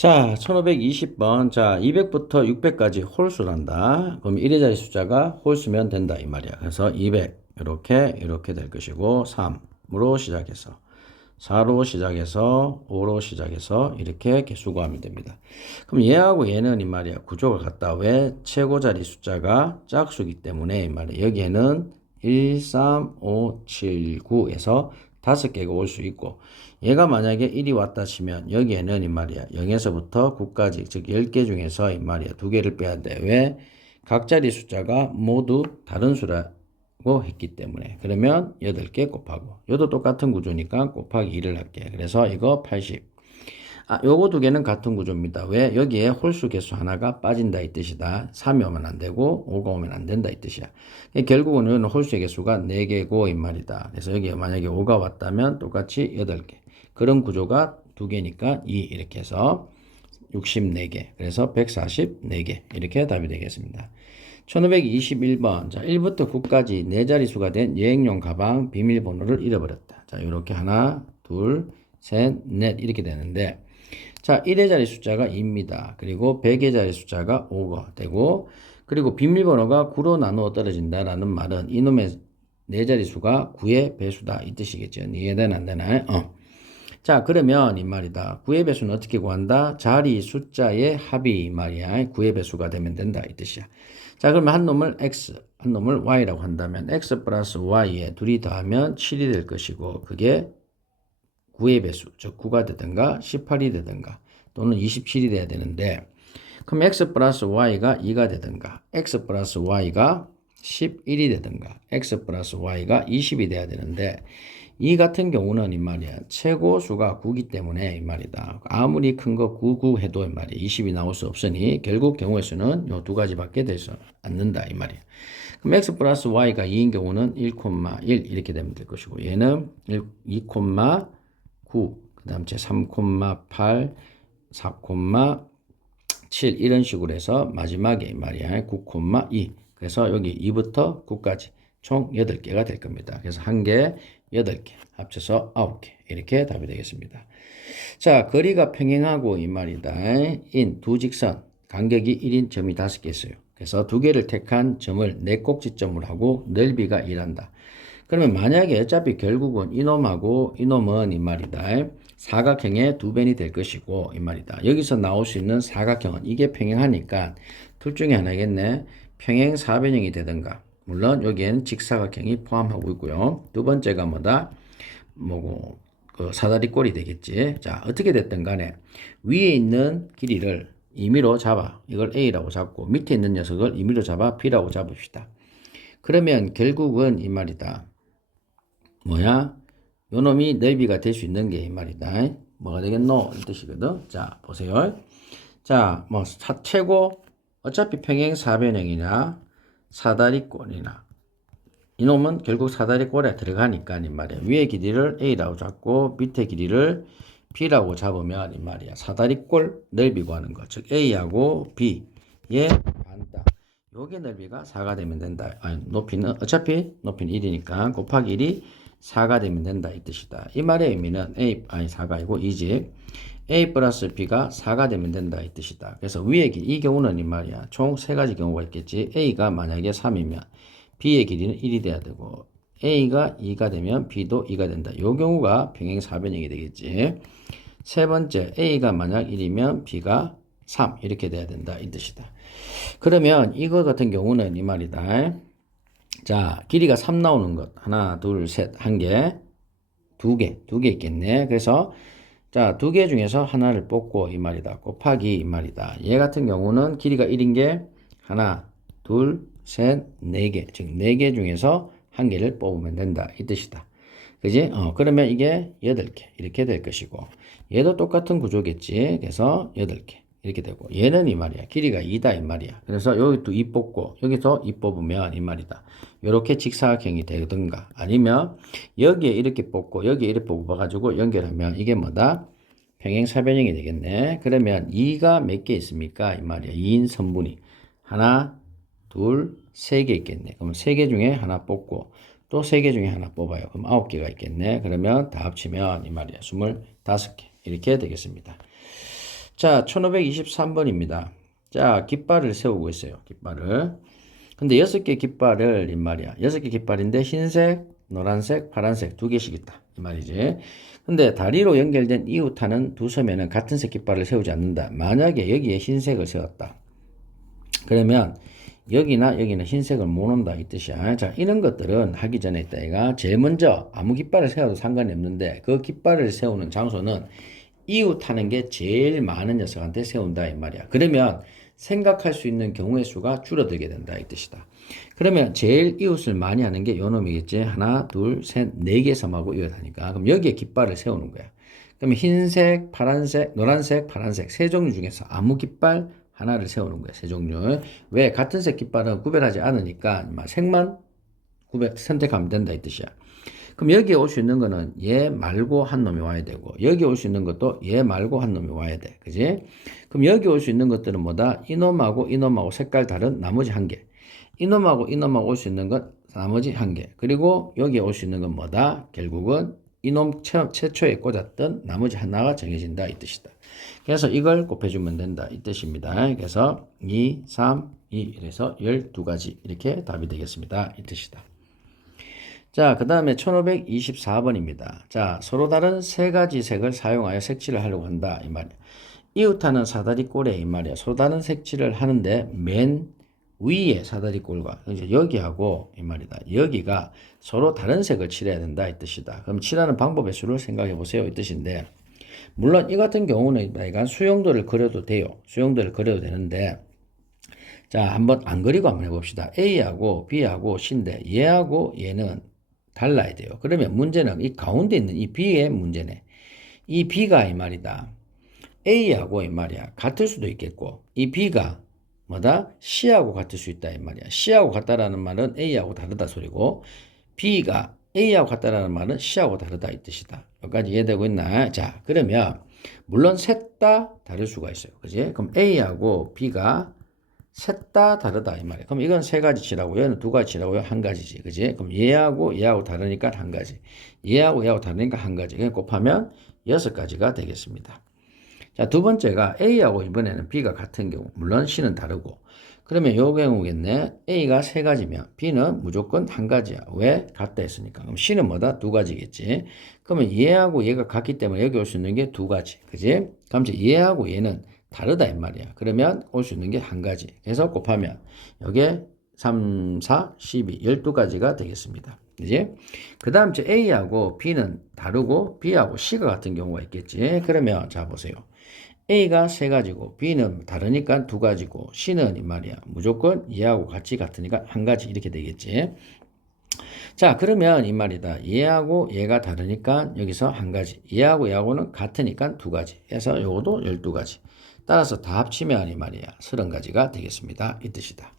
자, 1520번. 자, 200부터 600까지 홀수란다. 그럼 1의 자리 숫자가 홀수면 된다. 이 말이야. 그래서 200, 이렇게 될 것이고, 3으로 시작해서, 4로 시작해서, 5로 시작해서, 이렇게 개수구하면 됩니다. 그럼 얘하고 얘는 이 말이야. 구조가 같다. 왜? 최고 자리 숫자가 짝수기 때문에 이 말이야. 여기에는 1, 3, 5, 7, 9에서 5개가 올 수 있고, 얘가 만약에 1이 왔다 치면 여기에는 이 말이야 0에서부터 9까지 즉 10개 중에서 이 말이야 2개를 빼야 돼. 왜? 각 자리 숫자가 모두 다른 수라고 했기 때문에. 그러면 8개 곱하고 이것도 똑같은 구조니까 곱하기 2를 할게. 그래서 이거 80. 요거 두 개는 같은 구조입니다. 왜? 여기에 홀수 개수 하나가 빠진다 이 뜻이다. 3이 오면 안 되고 5가 오면 안 된다 이 뜻이야. 결국은 홀수의 개수가 4개고 이 말이다. 그래서 여기에 만약에 5가 왔다면 똑같이 8개. 그런 구조가 두 개니까 2 이렇게 해서 64개. 그래서 144개. 이렇게 답이 되겠습니다. 1521번. 자, 1부터 9까지 4자리수가 된 여행용 가방 비밀번호를 잃어버렸다. 자, 이렇게 하나, 둘, 셋, 넷 이렇게 되는데 자, 1의 자리 숫자가 2입니다. 그리고 100의 자리 숫자가 5가 되고 그리고 비밀번호가 9로 나누어 떨어진다라는 말은 이놈의 4자리 수가 9의 배수다 이 뜻이겠죠. 이해되나 안 되나? 자, 그러면 이 말이다. 9의 배수는 어떻게 구한다? 자리 숫자의 합이 이 말이야. 9의 배수가 되면 된다 이 뜻이야. 자, 그러면 한 놈을 x, 한 놈을 y라고 한다면 x 플러스 y에 둘이 더하면 7이 될 것이고 그게 9의 배수, 즉 9가 되든가 18이 되든가 또는 27이 돼야 되는데 그럼 x 플러스 y가 2가 되든가 x 플러스 y가 11이 되든가 x 플러스 y가 20이 돼야 되는데 이 같은 경우는 이 말이야 최고 수가 9기 때문에 이 말이다. 아무리 큰 거 99 해도 이 말이야 20이 나올 수 없으니 결국 경우의 수는 요 두 가지밖에 되지 않는다 이 말이야. 그럼 x 플러스 y가 2인 경우는 1,1 이렇게 되면 될 것이고 얘는 2, 9, 그 다음 제 3,8, 4,7 이런 식으로 해서 마지막에 말이야 9,2 그래서 여기 2부터 9까지 총 8개가 될 겁니다. 그래서 1개, 8개 합쳐서 9개 이렇게 답이 되겠습니다. 자, 거리가 평행하고 이 말이다. 인 두 직선 간격이 1인 점이 5개 있어요. 그래서 2개를 택한 점을 네 꼭지점을 하고 넓이가 1한다. 그러면 만약에 어차피 결국은 이놈하고 이놈은 이 말이다. 사각형의 두 변이 될 것이고 이 말이다. 여기서 나올 수 있는 사각형은 이게 평행하니까 둘 중에 하나겠네. 평행 사변형이 되든가 물론 여기에는 직사각형이 포함하고 있고요. 두 번째가 뭐다? 뭐고 그 사다리꼴이 되겠지. 자, 어떻게 됐든 간에 위에 있는 길이를 임의로 잡아. 이걸 A라고 잡고 밑에 있는 녀석을 임의로 잡아 B라고 잡읍시다. 그러면 결국은 이 말이다. 뭐야? 요 놈이 넓이가 될 수 있는 게 이 말이다. 뭐가 되겠노? 이 뜻이거든. 자, 보세요. 자, 뭐 최고 어차피 평행 사변형이나 사다리꼴이나 이놈은 결국 사다리꼴에 들어가니까 이 말이야. 위의 길이를 A라고 잡고 밑에 길이를 B라고 잡으면 이 말이야. 사다리꼴 넓이 구하는 거. 즉 A하고 B의 반따. 요게 넓이가 4가 되면 된다. 아니, 높이는 어차피 높이는 1이니까 곱하기 1이 4가 되면 된다 이 뜻이다. 이 말의 의미는 아니 4가 아니고 2지. A 플러스 B가 4가 되면 된다 이 뜻이다. 그래서 위의 길이 이 경우는 이 말이야. 총 3가지 경우가 있겠지. A가 만약에 3이면 B의 길이는 1이 돼야 되고 A가 2가 되면 B도 2가 된다. 이 경우가 평행사변형이 되겠지. 세 번째 A가 만약 1이면 B가 3 이렇게 돼야 된다 이 뜻이다. 그러면 이거 같은 경우는 이 말이다. 자, 길이가 3 나오는 것 하나 둘 셋 한 개 두 개 있겠네. 그래서 자, 2개 중에서 하나를 뽑고 이 말이다. 곱하기 이 말이다. 얘 같은 경우는 길이가 1인 게 하나 둘 셋, 4개. 즉 4개 중에서 한 개를 뽑으면 된다 이 뜻이다. 그지? 그러면 이게 8개 이렇게 될 것이고 얘도 똑같은 구조겠지. 그래서 8개 이렇게 되고 얘는 이 말이야. 길이가 2다 이 말이야. 그래서 여기도 2 뽑고 여기서 2 뽑으면 이 말이다. 이렇게 직사각형이 되든가 아니면 여기에 이렇게 뽑고 여기에 이렇게 뽑아가지고 연결하면 이게 뭐다? 평행사변형이 되겠네. 그러면 2가 몇 개 있습니까? 이 말이야. 2인 선분이 하나 둘, 3개 있겠네. 그럼 3개 중에 하나 뽑고 또 3개 중에 하나 뽑아요. 그럼 9개가 있겠네. 그러면 다 합치면 이 말이야. 25개 이렇게 되겠습니다. 자, 1523번입니다. 자, 깃발을 세우고 있어요. 깃발을. 근데 6개 깃발을 이 말이야. 6개 깃발인데 흰색, 노란색, 파란색 2개씩 있다. 이 말이지. 근데 다리로 연결된 이웃하는 두 섬에는 같은 색 깃발을 세우지 않는다. 만약에 여기에 흰색을 세웠다. 그러면 여기나 여기는 흰색을 못 놓는다 이 뜻이야. 자, 이런 것들은 하기 전에 있다. 얘가 제일 먼저 아무 깃발을 세워도 상관이 없는데 그 깃발을 세우는 장소는 이웃하는 게 제일 많은 녀석한테 세운다 이 말이야. 그러면 생각할 수 있는 경우의 수가 줄어들게 된다 이 뜻이다. 그러면 제일 이웃을 많이 하는 게 요 놈이겠지. 하나, 둘, 셋, 4개 섬하고 이웃하니까. 그럼 여기에 깃발을 세우는 거야. 그러면 흰색, 파란색, 노란색, 파란색 세 종류 중에서 아무 깃발 하나를 세우는 거야. 세 종류. 왜? 같은 색 깃발은 구별하지 않으니까 색만 선택하면 된다 이 뜻이야. 그럼 여기에 올 수 있는 거는 얘 말고 한 놈이 와야 되고 여기 올 수 있는 것도 얘 말고 한 놈이 와야 돼. 그지? 그럼 여기 올 수 있는 것들은 뭐다? 이놈하고 이놈하고 색깔 다른 나머지 한 개. 이놈하고 이놈하고 올 수 있는 것 나머지 한 개. 그리고 여기에 올 수 있는 건 뭐다? 결국은 이놈 최초에 꽂았던 나머지 하나가 정해진다 이 뜻이다. 그래서 이걸 곱해주면 된다 이 뜻입니다. 그래서 2, 3, 2 이래서 12가지 이렇게 답이 되겠습니다. 이 뜻이다. 자, 그 다음에 1524번입니다. 자, 서로 다른 세 가지 색을 사용하여 색칠을 하려고 한다 이 말이야. 이웃하는 사다리꼴에 이 말이야. 서로 다른 색칠을 하는데 맨 위에 사다리꼴과 여기하고 이 말이다. 여기가 서로 다른 색을 칠해야 된다 이 뜻이다. 그럼 칠하는 방법의 수를 생각해 보세요 이 뜻인데 물론 이 같은 경우는 약간 수용도를 그려도 돼요. 수용도를 그려도 되는데 자, 한번 안 그리고 한번 해봅시다. A하고 B하고 C인데 얘하고 얘는 달라야 돼요. 그러면 문제는 이 가운데 있는 이 B의 문제네. 이 B가 이 말이다. A하고 이 말이야. 같을 수도 있겠고 이 B가 뭐다? C하고 같을 수 있다 이 말이야. C하고 같다라는 말은 A하고 다르다 소리고 B가 A하고 같다라는 말은 C하고 다르다 이 뜻이다. 여기까지 이해되고 있나? 자, 그러면 물론 셋 다 다를 수가 있어요. 그지? 그럼 A하고 B가 셋 다 다르다 이 말이에요. 그럼 이건 세 가지 칠하고 얘는 두 가지 칠하고 한 가지지. 그지? 그럼 얘하고 얘하고 다르니까 한 가지. 얘하고 얘하고 다르니까 한 가지. 그냥 곱하면 6가지가 되겠습니다. 자, 두 번째가 A하고 이번에는 B가 같은 경우. 물론 C는 다르고. 그러면 요 경우겠네. A가 세 가지면 B는 무조건 한 가지야. 왜? 같다 했으니까. 그럼 C는 뭐다? 두 가지겠지. 그러면 얘하고 얘가 같기 때문에 여기 올 수 있는 게 두 가지. 그지? 그럼 얘하고 얘는 다르다 이 말이야. 그러면 올 수 있는 게 한 가지. 그래서 곱하면 여기에 3, 4, 12, 12가지가 되겠습니다. 그지? 그 다음 A하고 B는 다르고 B하고 C가 같은 경우가 있겠지. 그러면 자 보세요. A가 세 가지고 B는 다르니까 두 가지고 C는 이 말이야. 무조건 얘하고 같이 같으니까 한 가지 이렇게 되겠지. 자, 그러면 이 말이다. 얘하고 얘가 다르니까 여기서 한 가지. 얘하고 얘하고는 같으니까 두 가지. 해서 요것도 12가지. 따라서 다 합치면 이 말이야. 30가지가 되겠습니다. 이 뜻이다.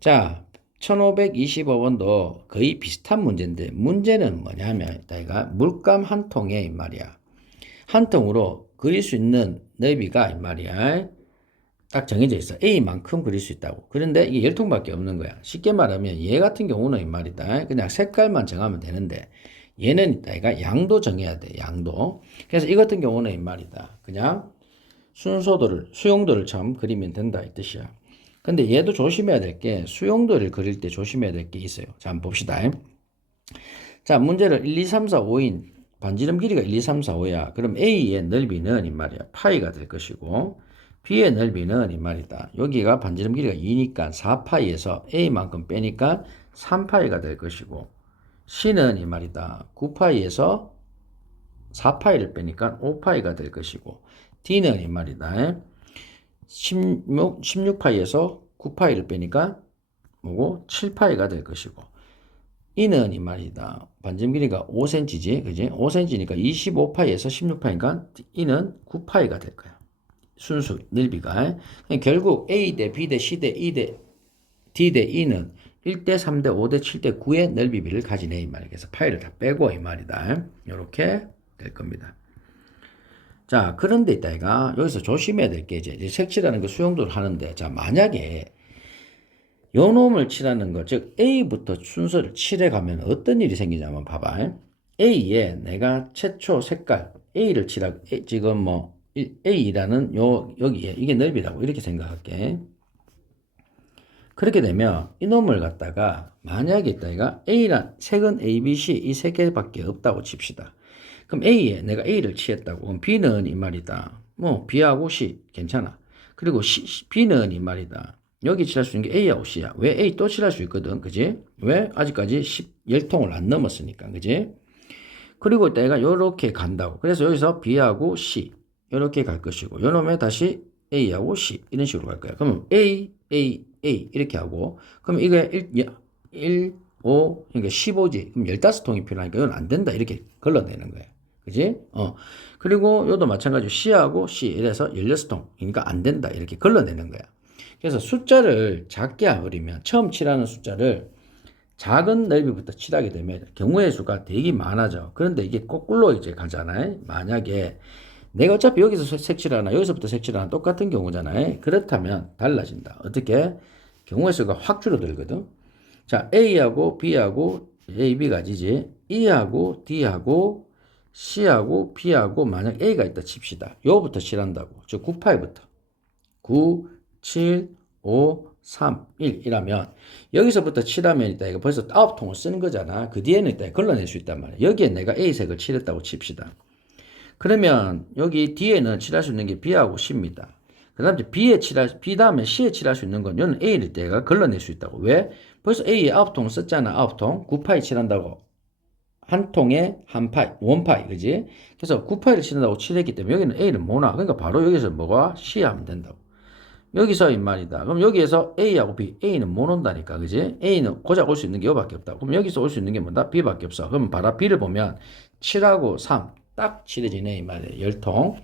자, 1525번도 거의 비슷한 문제인데 문제는 뭐냐면 내가 물감 한 통에 이 말이야. 한 통으로 그릴 수 있는 너비가 이 말이야. 딱 정해져 있어. A만큼 그릴 수 있다고. 그런데 이게 10통밖에 없는 거야. 쉽게 말하면 얘 같은 경우는 이 말이다. 그냥 색깔만 정하면 되는데 얘는 내가 양도 정해야 돼. 양도. 그래서 이 같은 경우는 이 말이다. 그냥 수용도를 참 그리면 된다 이 뜻이야. 근데 얘도 조심해야 될 게 수용도를 그릴 때 조심해야 될 게 있어요. 자, 한번 봅시다. 자, 문제를 1, 2, 3, 4, 5인 반지름 길이가 1, 2, 3, 4, 5야. 그럼 A의 넓이는 이 말이야. 파이가 될 것이고 B의 넓이는 이 말이다. 여기가 반지름 길이가 2니까 4파이에서 A만큼 빼니까 3파이가 될 것이고 C는 이 말이다. 9파이에서 4파이를 빼니까 5파이가 될 것이고 D는 이 말이다. 16파이에서 9파이를 빼니까 뭐고 7파이가 될 것이고 E는 이 말이다. 반지름 길이가 5cm지. 그지? 5cm니까 25파이에서 16파이니까 E는 9파이가 될 거야. 순수 넓이가. 결국 A 대 B 대 C 대 E 대 D 대 E는 1대 3대 5대 7대 9의 넓이비를 가지네 이 말이야. 그래서 파이를 다 빼고 이 말이다. 이렇게 될 겁니다. 자, 그런데 있다 여기서 조심해야 될 게 이제 색칠하는 거 수용도를 하는데 자, 만약에 요 놈을 칠하는 거, 즉 A부터 순서를 칠해 가면 어떤 일이 생기냐면 봐봐. A에 내가 최초 색깔 A를 칠하고 지금 뭐 A라는 여기에 이게 넓이라고 이렇게 생각할게. 그렇게 되면 이놈을 갖다가 만약에 있다 A란 색은 A, B, C 이 세 개밖에 없다고 칩시다. 그럼 A에 내가 A를 취했다고. 그럼 B는 이 말이다. 뭐 B하고 C 괜찮아. 그리고 B는 이 말이다. 여기 칠할 수 있는 게 A하고 C야. 왜 A 또 칠할 수 있거든. 그지? 왜? 아직까지 10통을 안 넘었으니까. 그지? 그리고 내가 요렇게 간다고. 그래서 여기서 B하고 C 요렇게 갈 것이고 요놈에 다시 A하고 C 이런 식으로 갈 거야. 그러면 A, A, A 이렇게 하고 그럼 이게 1, 5 그러니까 15지. 그럼 15통이 필요하니까 이건 안 된다. 이렇게 걸러내는 거야. 그지? 그리고 요도 마찬가지로 C하고 C 이래서 16통. 그러니까 안 된다. 이렇게 걸러내는 거야. 그래서 숫자를 작게 버리면 처음 칠하는 숫자를 작은 넓이부터 칠하게 되면 경우의 수가 되게 많아져. 그런데 이게 거꾸로 이제 가잖아요. 만약에 내가 어차피 여기서 색칠하나 여기서부터 색칠하나 똑같은 경우잖아요. 그렇다면 달라진다. 어떻게? 경우의 수가 확 줄어들거든. 자, A하고 B하고 A, B 가지지. E하고 D하고 C하고 B하고 만약 A가 있다 칩시다. 요거부터 칠한다고. 즉 9파이부터. 9, 7, 5, 3, 1 이라면 여기서부터 칠하면 있다. 이거 벌써 9통을 쓰는 거잖아. 그 뒤에는 있다. 걸러낼 수 있단 말이야. 여기에 내가 A색을 칠했다고 칩시다. 그러면 여기 뒤에는 칠할 수 있는 게 B하고 C입니다. 그 다음에 B 다음에 C에 칠할 수 있는 건 이는 A일 때가 걸러낼 수 있다고. 왜? 벌써 A에 9통 썼잖아. 9통. 9파이 칠한다고. 한 통에 한 파이, 원파이, 그지? 그래서 9파이를 칠한다고 칠했기 때문에 여기는 A를 못 놔. 그러니까 바로 여기서 뭐가 C 하면 된다고. 여기서 이 말이다. 그럼 여기에서 A하고 B, A는 못 온다니까, 그지? A는 고작 올 수 있는 게 이거밖에 없다. 그럼 여기서 올 수 있는 게 뭐다? B밖에 없어. 그럼 바로 B를 보면 7하고 3, 딱 칠해지네, 이 말이야. 10통.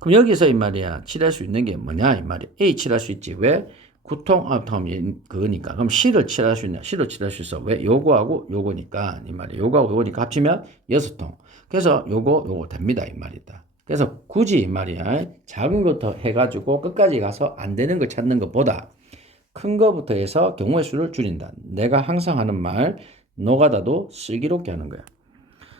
그럼 여기서 이 말이야, 칠할 수 있는 게 뭐냐, 이 말이야. A 칠할 수 있지. 왜? 9통, 그거니까. 그럼 C를 칠할 수 있냐? C를 칠할 수 있어. 왜? 요거하고 요거니까, 이 말이야. 요거하고 요거니까 합치면 6통. 그래서 요거 됩니다, 이 말이다. 그래서 굳이 이 말이야. 작은 것부터 해가지고 끝까지 가서 안 되는 걸 찾는 것보다 큰 것부터 해서 경우의 수를 줄인다. 내가 항상 하는 말, 노가다도 슬기롭게 하는 거야.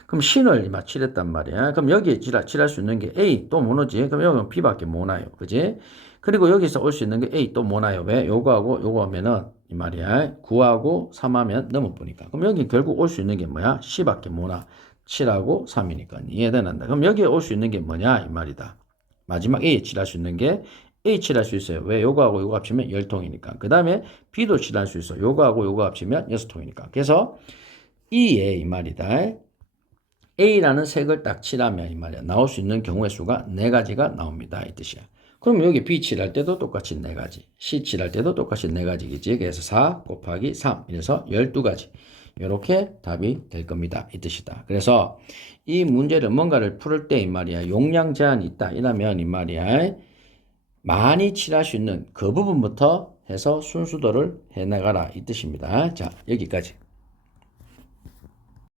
그럼 신을 칠했단 말이야. 그럼 여기에 칠할 수 있는 게 A 또 못 오지. 그럼 여기는 B밖에 못 와요. 그지? 그리고 여기서 올 수 있는 게 A 또 못 와요. 왜? 요거하고 요거 하면은 이 말이야. 9하고 3 하면 넘어보니까. 그럼 여기 결국 올 수 있는 게 뭐야? C밖에 못 와. 7하고 3이니까 이해되는다. 그럼 여기에 올 수 있는 게 뭐냐 이 말이다. 마지막 A에 칠할 수 있는 게 A 칠할 수 있어요. 왜? 요거하고 요거 합치면 10통이니까. 그 다음에 B도 칠할 수 있어. 요거하고 요거 합치면 6통이니까. 그래서 E에 이 말이다. A라는 색을 딱 칠하면 이 말이야. 나올 수 있는 경우의 수가 4가지가 나옵니다. 이 뜻이야. 그럼 여기 B 칠할 때도 똑같이 4가지. C 칠할 때도 똑같이 4가지겠지. 그래서 4 곱하기 3. 이래서 12가지. 이렇게 답이 될 겁니다. 이 뜻이다. 그래서 이 문제를 뭔가를 풀을 때 이 말이야. 용량 제한이 있다. 이러면 이 말이야. 많이 칠할 수 있는 그 부분부터 해서 순수도를 해나가라. 이 뜻입니다. 자, 여기까지.